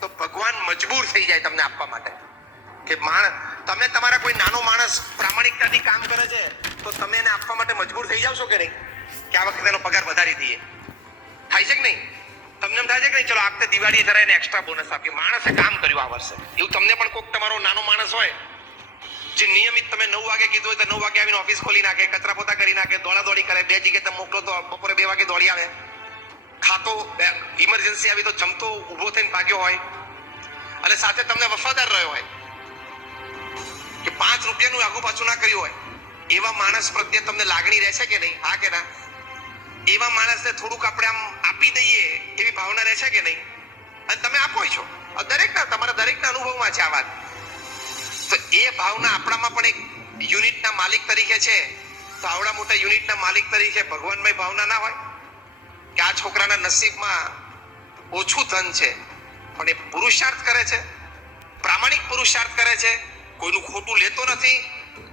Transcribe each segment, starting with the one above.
તો ભગવાન મજબૂર થઈ જાય તમને આપવા માટે કે તમે તમારા કોઈ નાનો માણસ પ્રામાણિકતાથી કામ કરે છે તો તમે એને આપવા માટે મજબૂર થઈ જાવ છો કે નહીં કે આ વખતે એનો પગાર વધારી દઈએ? થાય છે કે નહીં? તમને એમ થાય છે કે નહીં ચલો આ વખતે દિવાળીએ જરા એને એક્સ્ટ્રા બોનસ આપીએ? માણસે કામ કર્યું આ વર્ષે, એવું તમને પણ કોઈક તમારો નાનો માણસ હોય જે નિયમિત તમે 9 વાગે કીધું હોય તો 9 વાગે આવીને ઓફિસ ખોલી નાખે, કચરા પોતા કરી નાખે, દોડાદોડી કરે, 2 જગ્યાએ તમે મોકલો તો બપોરે 2 વાગે દોડી આવે, ખાતો ઇમરજન્સી આવી તો જમતો ઊભો થઈને ભાગ્યો હોય અને સાથે તમને વફાદાર રહ્યો હોય કે 5 રૂપિયાનું આગુ પાછું ના કર્યું હોય, એવા માણસ પ્રત્યે તમને લાગણી રહેશે કે નહીં? હા કે ના? એવા માણસને થોડુંક આપણે આમ આપી દઈએ એવી ભાવના રહેશે કે નહીં? અને તમે આપો છો તમારા દરેકના અનુભવમાં છે આ વાત. તો એ ભાવના આપણામાં પણ એક યુનિટના માલિક તરીકે છે. તો આવડા મોટા યુનિટના માલિક તરીકે ભગવાનમય ભાવના ના હોય કે આ છોકરાના નસીબમાં ઓછું ધન છે પણ એ પુરુષાર્થ કરે છે, પ્રામાણિક પુરુષાર્થ કરે છે, કોઈનું ખોટું લેતો નથી,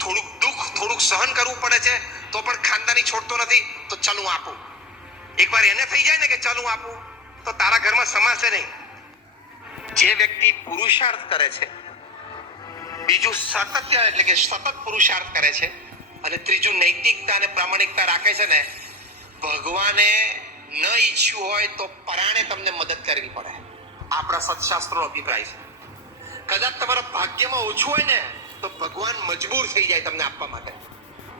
થોડુંક દુઃખ થોડુંક સહન કરવું પડે છે તો પણ ખાનદાની છોડતો નથી, તો ચાલ હું આપું. એકવાર એને થઈ જાય ને કે ચાલ હું આપું તો તારા ઘરમાં સમાશે નહીં. જે વ્યક્તિ પુરુષાર્થ કરે છે, બીજું સાતત્ય એટલે કે સતત પુરુષાર્થ કરે છે, અને ત્રીજું નૈતિકતા અને પ્રામાણિકતા રાખે છે ને, ભગવાને ન ઈચ્છ્યું હોય તો પરાણે તમને મદદ કરવી પડે. આપણા સત્શાસ્ત્રોનો અભિપ્રાય છે. કદાચ તમારા ભાગ્યમાં ઓછું હોય ને તો ભગવાન મજબૂર થઈ જાય તમને આપવા માટે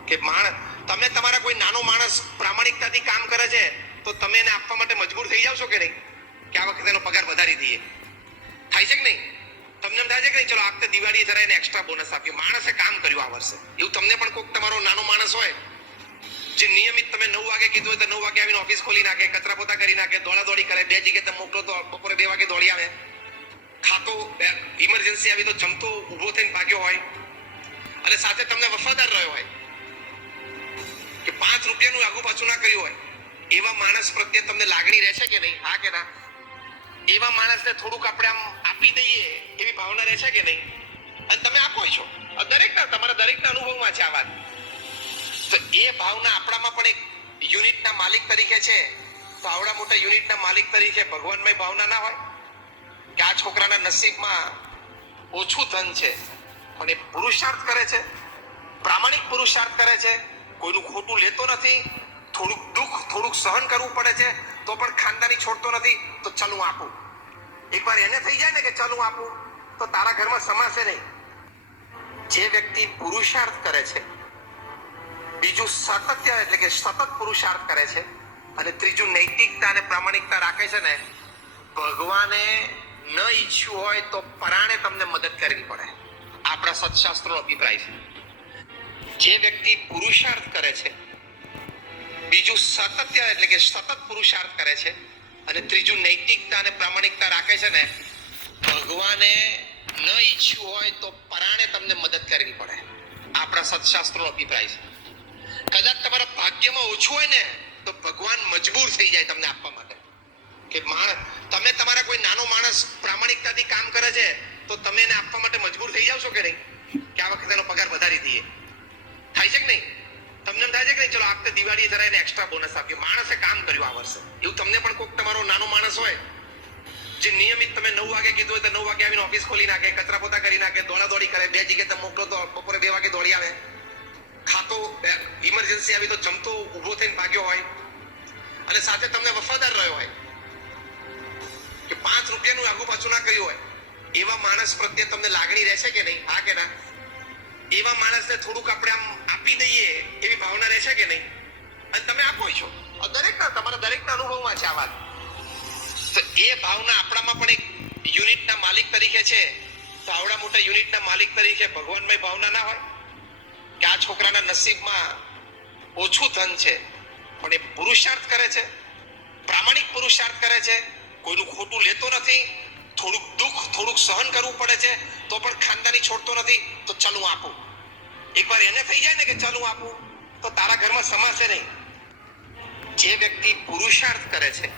કે તમે તમારા કોઈ નાનો માણસ પ્રામાણિકતાથી કામ કરે છે તો તમે એને આપવા માટે મજબૂર થઈ જાવ છો કે નહીં કે આ વખતે એનો પગાર વધારી દઈએ? થાય છે કે નહીં? તમને એમ થાય છે કે નહીં ચલો આ વખતે દિવાળીએ જરા એને એક્સ્ટ્રા બોનસ આપીએ? માણસે કામ કર્યું આ વર્ષે, એવું તમને પણ કોઈક તમારો નાનો માણસ હોય જે નિયમિત તમે 9 વાગે કીધું હોય તો 9 વાગે આવીને ઓફિસ ખોલી નાખે, કચરા પોતા કરી નાખે, દોડાદોડી કરે, 2 જગ્યાએ તમે મોકલો તો બપોરે 2 વાગે દોડી આવે, ખાતો ઇમરજન્સી આવી તો જમતો ઊભો થઈને ભાગ્યો હોય અને સાથે તમને વફાદાર રહ્યો હોય કે 5 રૂપિયાનું આગુ પાછું ના કર્યું હોય, એવા માણસ પ્રત્યે તમને લાગણી રહેશે કે નહીં? હા કે ના? એવા માણસને થોડુંક આપણે આમ આપી દઈએ એવી ભાવના રહેશે કે નહીં? અને તમે આપો છો તમારા દરેકના અનુભવમાં છે આ વાત. તો એ ભાવના આપણામાં પણ એક યુનિટના માલિક તરીકે છે. તો આવડા મોટા યુનિટના માલિક તરીકે ભગવાનમય ભાવના ના હોય કે આ છોકરાના નસીબમાં ઓછું ધન છે પણ એ પુરુષાર્થ કરે છે, પ્રામાણિક પુરુષાર્થ કરે છે, કોઈનું ખોટું લેતો નથી, થોડુંક દુઃખ થોડુંક સહન કરવું પડે છે તો પણ ખાનદાની છોડતો નથી, તો ચાલ હું આપું. એકવાર એને થઈ જાય ને કે ચાલ હું આપું તો તારા ઘરમાં સમાશે નહીં. જે વ્યક્તિ પુરુષાર્થ કરે છે, બીજું સાતત્ય એટલે કે સતત પુરુષાર્થ કરે છે, અને ત્રીજું નૈતિકતા અને પ્રામાણિકતા રાખે છે ને, ભગવાને ન ઈચ્છ્યું હોય તો પરાણે તમને મદદ કરવી પડે. આપણા સત્શાસ્ત્રોનો અભિપ્રાય છે. જે વ્યક્તિ પુરુષાર્થ કરે છે, બીજું સાતત્ય એટલે કે સતત પુરુષાર્થ કરે છે, અને ત્રીજું નૈતિકતા અને પ્રામાણિકતા રાખે છે ને, ભગવાને ન ઈચ્છ્યું હોય તો પરાણે તમને મદદ કરવી પડે. આપણા સત્શાસ્ત્રોનો અભિપ્રાય છે. કદાચ તમારા ભાગ્યમાં ઓછું હોય ને તો ભગવાન મજબૂર થઈ જાય તમને આપવા માટે કે તમે તમારા કોઈ નાનો માણસ પ્રામાણિકતાથી કામ કરે છે તો તમે એને આપવા માટે મજબૂર થઈ જાવ છો કે નહીં કે આ વખતે એનો પગાર વધારી દઈએ? થાય છે કે નહીં? તમને એમ થાય છે કે નહીં ચલો આ વખતે દિવાળીએ જરા એને એક્સ્ટ્રા બોનસ આપીએ? માણસે કામ કર્યું આ વર્ષે, એવું તમને પણ કોઈક તમારો નાનો માણસ હોય જે નિયમિત તમે 9 વાગે કીધું હોય તો 9 વાગે આવીને ઓફિસ ખોલી નાખે, કચરા પોતા કરી નાખે, દોડાદોડી કરે, 2 જગ્યાએ તમે મોકલો તો બપોરે 2 વાગે દોડી આવે, ખાતો ઇમરજન્સી આવી તો જમતો ઊભો થઈને ભાગ્યો હોય અને સાથે તમને વફાદાર રહ્યો હોય કે 5 રૂપિયાનું આગુ પાછું ના કર્યું હોય, એવા માણસ પ્રત્યે તમને લાગણી રહેશે કે નહીં? હા કે ના? એવા માણસને થોડુંક આપણે આમ આપી દઈએ એવી ભાવના રહેશે કે નહીં? અને તમે આપો છો તમારા દરેકના અનુભવમાં છે આ વાત. તો એ ભાવના આપણામાં પણ એક યુનિટના માલિક તરીકે છે. તો આવડા મોટા યુનિટના માલિક તરીકે ભગવાનમય ભાવના ના હોય કે આ છોકરાના નસીબમાં ઓછું ધન છે પણ એ પુરુષાર્થ કરે છે, પ્રામાણિક પુરુષાર્થ કરે છે, કોઈનું ખોટું લેતો નથી, થોડુંક દુઃખ થોડુંક સહન કરવું પડે છે તો પણ ખાનદાની છોડતો નથી, તો ચાલ હું આપું. એકવાર એને થઈ જાય ને કે ચાલ હું આપું તો તારા ઘરમાં સમાશે નહીં. જે વ્યક્તિ પુરુષાર્થ કરે છે,